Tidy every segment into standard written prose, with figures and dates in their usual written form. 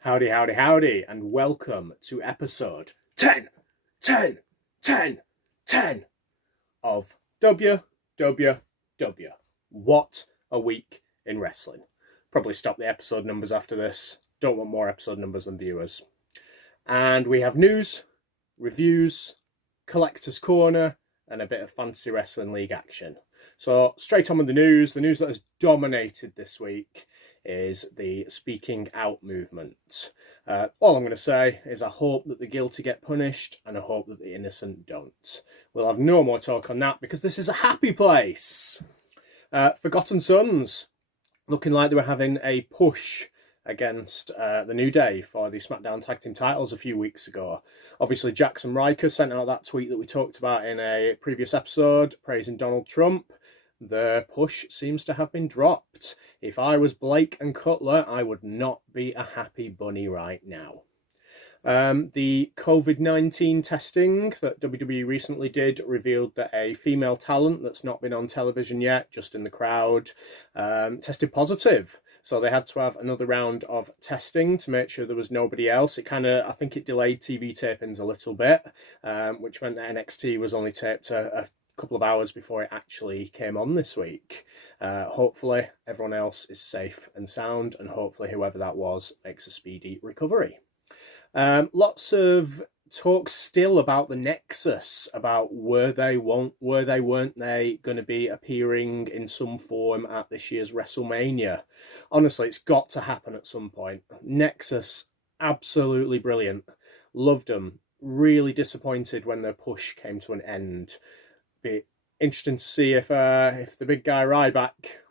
Howdy, howdy, howdy, and welcome to episode 10 of WWW. What a week in wrestling. Probably stop the episode numbers after this. Don't want more episode numbers than viewers. And we have news, reviews, collector's corner, and a bit of fantasy wrestling league action. So straight on with the news that has dominated this week is the speaking out movement. All I'm going to say is I hope that the guilty get punished and I hope that the innocent don't. We'll have no more talk on that because this is a happy place. Forgotten Sons, looking like they were having a push against the New Day for the Smackdown Tag Team titles a few weeks ago. Obviously, Jackson Riker sent out that tweet that we talked about in a previous episode, praising Donald Trump. The push seems to have been dropped. If I was Blake and Cutler, I would not be a happy bunny right now. The COVID-19 testing that WWE recently did revealed that a female talent that's not been on television yet, just in the crowd, tested positive. So they had to have another round of testing to make sure there was nobody else. I think it delayed TV tapings a little bit, which meant that NXT was only taped a couple of hours before it actually came on this week. Hopefully everyone else is safe and sound, and hopefully whoever that was makes a speedy recovery. Lots of talk still about the Nexus, about weren't they going to be appearing in some form at this year's WrestleMania. Honestly, it's got to happen at some point. Nexus, absolutely brilliant. Loved them. Really disappointed when their push came to an end. Be interesting to see if the big guy Ryback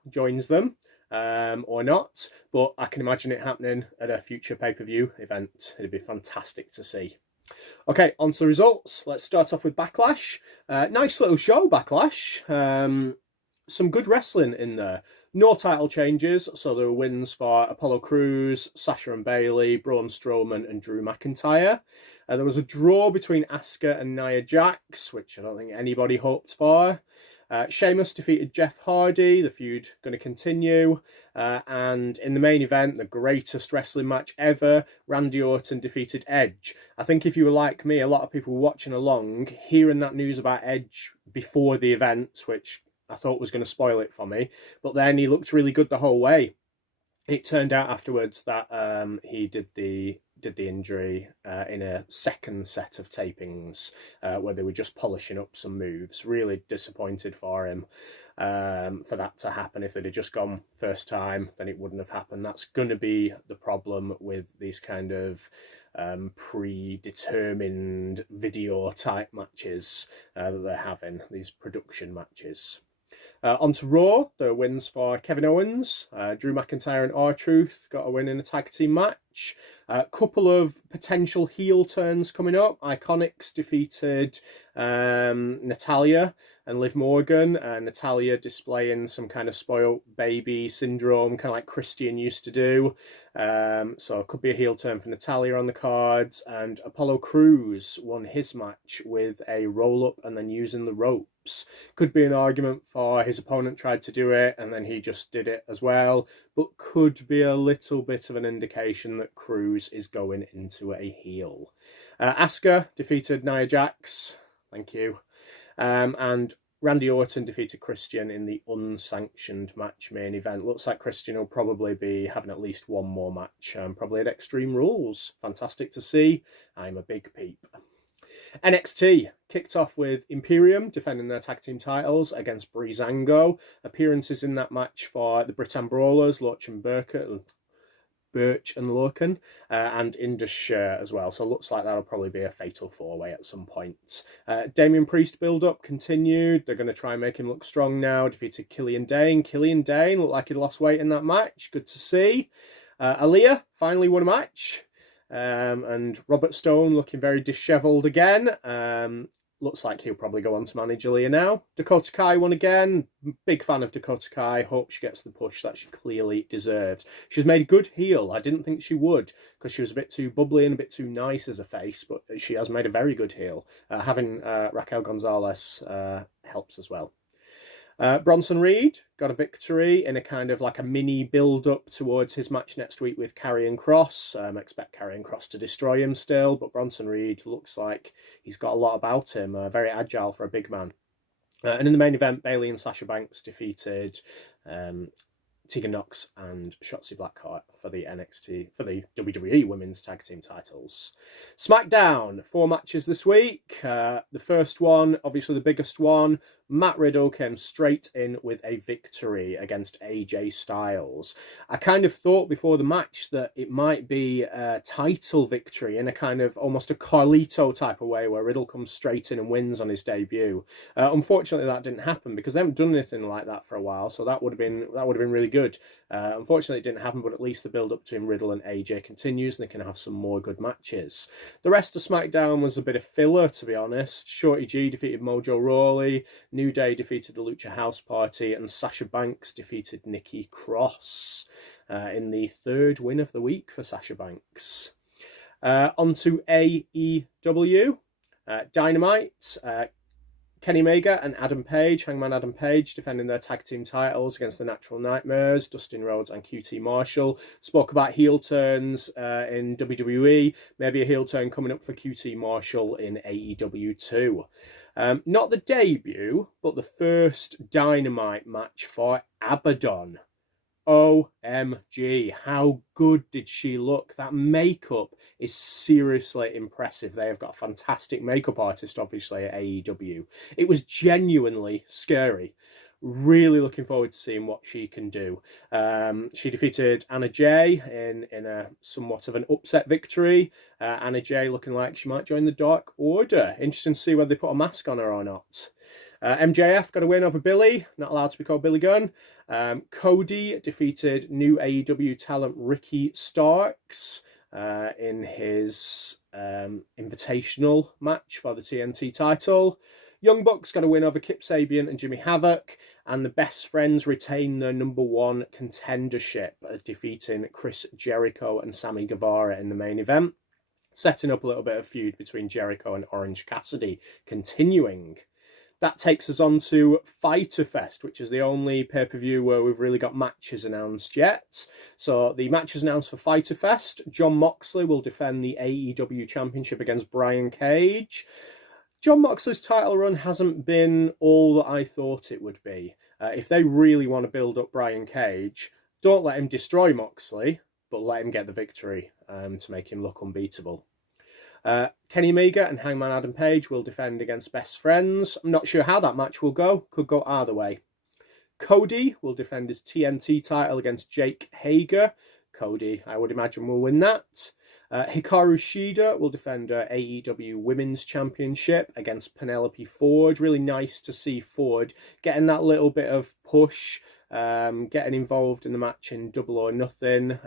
joins them or not, but I can imagine it happening at a future pay-per-view event. It'd be fantastic to see. Okay, on to the results. Let's start off with Backlash. Nice little show, Backlash. Some good wrestling in there. No title changes, so there were wins for Apollo Crews, Sasha and Bayley, Braun Strowman and Drew McIntyre. There was a draw between Asuka and Nia Jax, which I don't think anybody hoped for. Sheamus defeated Jeff Hardy, the feud going to continue. And in the main event, the greatest wrestling match ever, Randy Orton defeated Edge. I think if you were like me, a lot of people were watching along, hearing that news about Edge before the event, which I thought was going to spoil it for me. But then he looked really good the whole way. It turned out afterwards that he did the injury in a second set of tapings where they were just polishing up some moves. Really disappointed for him for that to happen. If they'd have just gone first time, then it wouldn't have happened. That's going to be the problem with these kind of predetermined video type matches that they're having, these production matches. On to Raw, there are wins for Kevin Owens, Drew McIntyre and R-Truth got a win in a tag team match. A couple of potential heel turns coming up. Iconics defeated Natalya and Liv Morgan. Natalya displaying some kind of spoiled baby syndrome, kind of like Christian used to do. So it could be a heel turn for Natalya on the cards. And Apollo Crews won his match with a roll-up and then using the ropes. Could be an argument for his opponent tried to do it and then he just did it as well. But could be a little bit of an indication that Crews is going into a heel. Asuka defeated Nia Jax. Thank you. And Randy Orton defeated Christian in the unsanctioned match main event. Looks like Christian will probably be having at least one more match, probably at Extreme Rules. Fantastic to see. I'm a big peep. NXT kicked off with Imperium defending their tag team titles against Breezango. Appearances in that match for the Britain Brawlers, Birch and Lorcan, and Indus Sher as well. So it looks like that'll probably be a fatal four-way at some point. Damian Priest build-up continued. They're going to try and make him look strong now. Defeated Killian Dane. Killian Dane looked like he lost weight in that match. Good to see. Aaliyah finally won a match. And Robert Stone looking very dishevelled again. Looks like he'll probably go on to manage Aaliyah now. Dakota Kai won again. Big fan of Dakota Kai. Hope she gets the push that she clearly deserves. She's made a good heel. I didn't think she would because she was a bit too bubbly and a bit too nice as a face, but she has made a very good heel. Having Raquel Gonzalez helps as well. Bronson Reed got a victory in a kind of like a mini build-up towards his match next week with Karrion Kross. Expect Karrion Kross to destroy him still, but Bronson Reed looks like he's got a lot about him. Very agile for a big man. And in the main event, Bayley and Sasha Banks defeated Tegan Nox and Shotzi Blackheart for the WWE Women's Tag Team titles. Smackdown, 4 matches this week. The first one, obviously the biggest one, Matt Riddle came straight in with a victory against AJ Styles. I kind of thought before the match that it might be a title victory in a kind of almost a Carlito type of way where Riddle comes straight in and wins on his debut. Unfortunately, that didn't happen because they haven't done anything like that for a while, so that would have been really good. Unfortunately, it didn't happen, but at least the build up to Riddle and AJ continues, and they can have some more good matches. The rest of SmackDown was a bit of filler, to be honest. Shorty G defeated Mojo Rawley, New Day defeated the Lucha House Party, and Sasha Banks defeated Nikki Cross in the 3rd win of the week for Sasha Banks. On to AEW. Dynamite. Kenny Omega and Adam Page, Hangman Adam Page, defending their tag team titles against the Natural Nightmares, Dustin Rhodes and QT Marshall. Spoke about heel turns in WWE, maybe a heel turn coming up for QT Marshall in AEW too. Not the debut, but the first Dynamite match for Abaddon. OMG, how good did she look? That makeup is seriously impressive. They have got a fantastic makeup artist, obviously, at AEW. It was genuinely scary. Really looking forward to seeing what she can do. She defeated Anna Jay in a somewhat of an upset victory. Anna Jay looking like she might join the Dark Order. Interesting to see whether they put a mask on her or not. MJF got a win over Billy, not allowed to be called Billy Gunn. Cody defeated new AEW talent Ricky Starks in his invitational match for the TNT title. Young Bucks got a win over Kip Sabian and Jimmy Havoc, and the Best Friends retain their #1 contendership, defeating Chris Jericho and Sammy Guevara in the main event, setting up a little bit of feud between Jericho and Orange Cassidy continuing. That takes us on to Fyter Fest, which is the only pay-per-view where we've really got matches announced yet. So the matches announced for Fyter Fest: Jon Moxley will defend the AEW Championship against Brian Cage. Jon Moxley's title run hasn't been all that I thought it would be. If they really want to build up Brian Cage, don't let him destroy Moxley, but let him get the victory to make him look unbeatable. Kenny Omega and Hangman Adam Page will defend against Best Friends. I'm not sure how that match will go. Could go either way. Cody will defend his TNT title against Jake Hager. Cody, I would imagine, will win that. Hikaru Shida will defend her AEW Women's Championship against Penelope Ford. Really nice to see Ford getting that little bit of push, getting involved in the match in Double or Nothing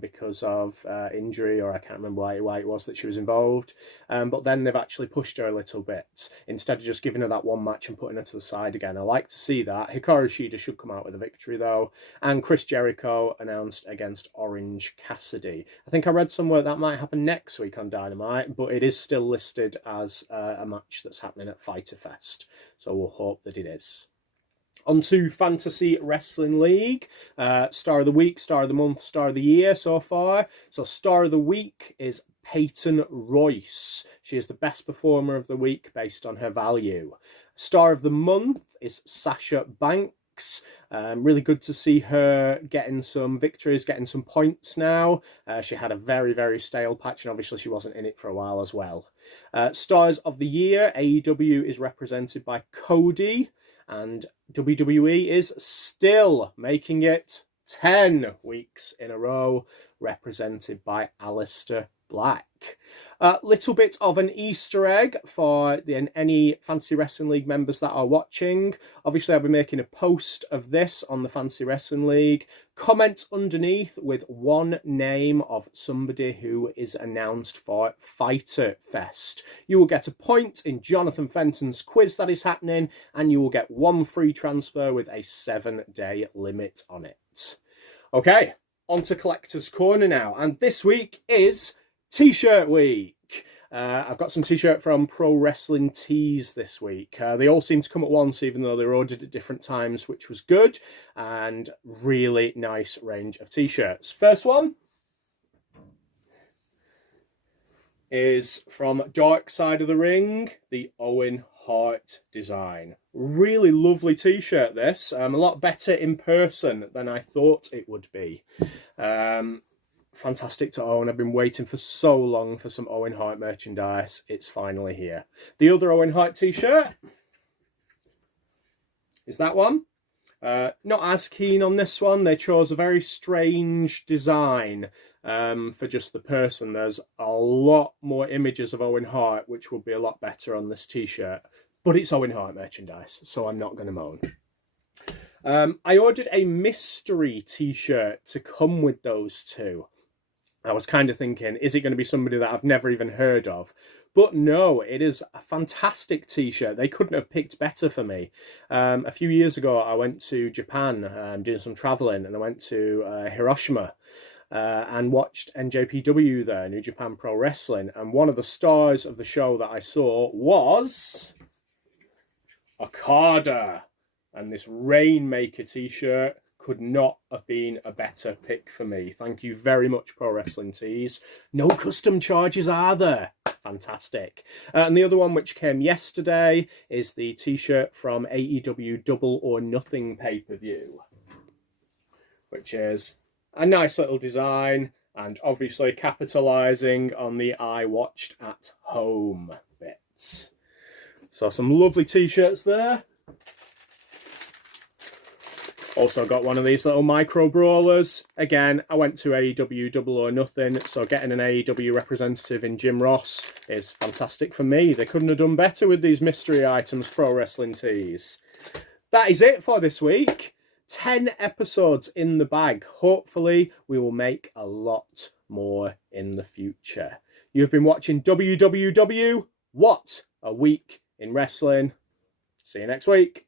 because of injury, or I can't remember why it was that she was involved. But then they've actually pushed her a little bit instead of just giving her that one match and putting her to the side again. I like to see that. Hikaru Shida should come out with a victory though. And Chris Jericho announced against Orange Cassidy. I think I read somewhere that might happen next week on Dynamite, but it is still listed as a match that's happening at Fyter Fest. So we'll hope that it is. On to Fantasy Wrestling League. Star of the Week, Star of the Month, Star of the Year so far. So Star of the Week is Peyton Royce. She is the best performer of the week based on her value. Star of the Month is Sasha Banks. Really good to see her getting some victories, getting some points now. She had a very, very stale patch, and obviously she wasn't in it for a while as well. Stars of the Year, AEW is represented by Cody, and WWE is still making it 10 weeks in a row, represented by Aleister Black. Little bit of an Easter egg for any Fantasy Wrestling League members that are watching. Obviously, I'll be making a post of this on the Fantasy Wrestling League. Comment underneath with one name of somebody who is announced for Fyter Fest. You will get a point in Jonathan Fenton's quiz that is happening, and you will get one free transfer with a 7-day limit on it. Okay, on to Collector's Corner now, and this week is T-shirt week. I've got some t-shirt from Pro Wrestling Tees this week. They all seem to come at once, even though they were ordered at different times, which was good, and really nice range of t-shirts. First one is from Dark Side of the Ring, the Owen Hart design. Really lovely t-shirt this, a lot better in person than I thought it would be. Fantastic to own. I've been waiting for so long for some Owen Hart merchandise. It's finally here. The other Owen Hart t-shirt is that one. Not as keen on this one. They chose a very strange design for just the person. There's a lot more images of Owen Hart, which would be a lot better on this t-shirt. But it's Owen Hart merchandise, so I'm not going to moan. I ordered a mystery t-shirt to come with those two. I was kind of thinking, is it going to be somebody that I've never even heard of? But no, it is a fantastic t-shirt. They couldn't have picked better for me. A few years ago, I went to Japan doing some traveling, and I went to Hiroshima and watched NJPW there, New Japan Pro Wrestling. And one of the stars of the show that I saw was Okada. And this Rainmaker t-shirt could not have been a better pick for me. Thank you very much, Pro Wrestling Tees. No custom charges are there. Fantastic. And the other one, which came yesterday, is the t-shirt from AEW Double or Nothing pay-per-view, which is a nice little design and obviously capitalising on the I watched at home bits. So some lovely t-shirts there. Also got one of these little micro brawlers. Again, I went to AEW Double or Nothing, so getting an AEW representative in Jim Ross is fantastic for me. They couldn't have done better with these mystery items, Pro Wrestling Tees. That is it for this week. 10 episodes in the bag. Hopefully, we will make a lot more in the future. You've been watching WWW. What a week in wrestling. See you next week.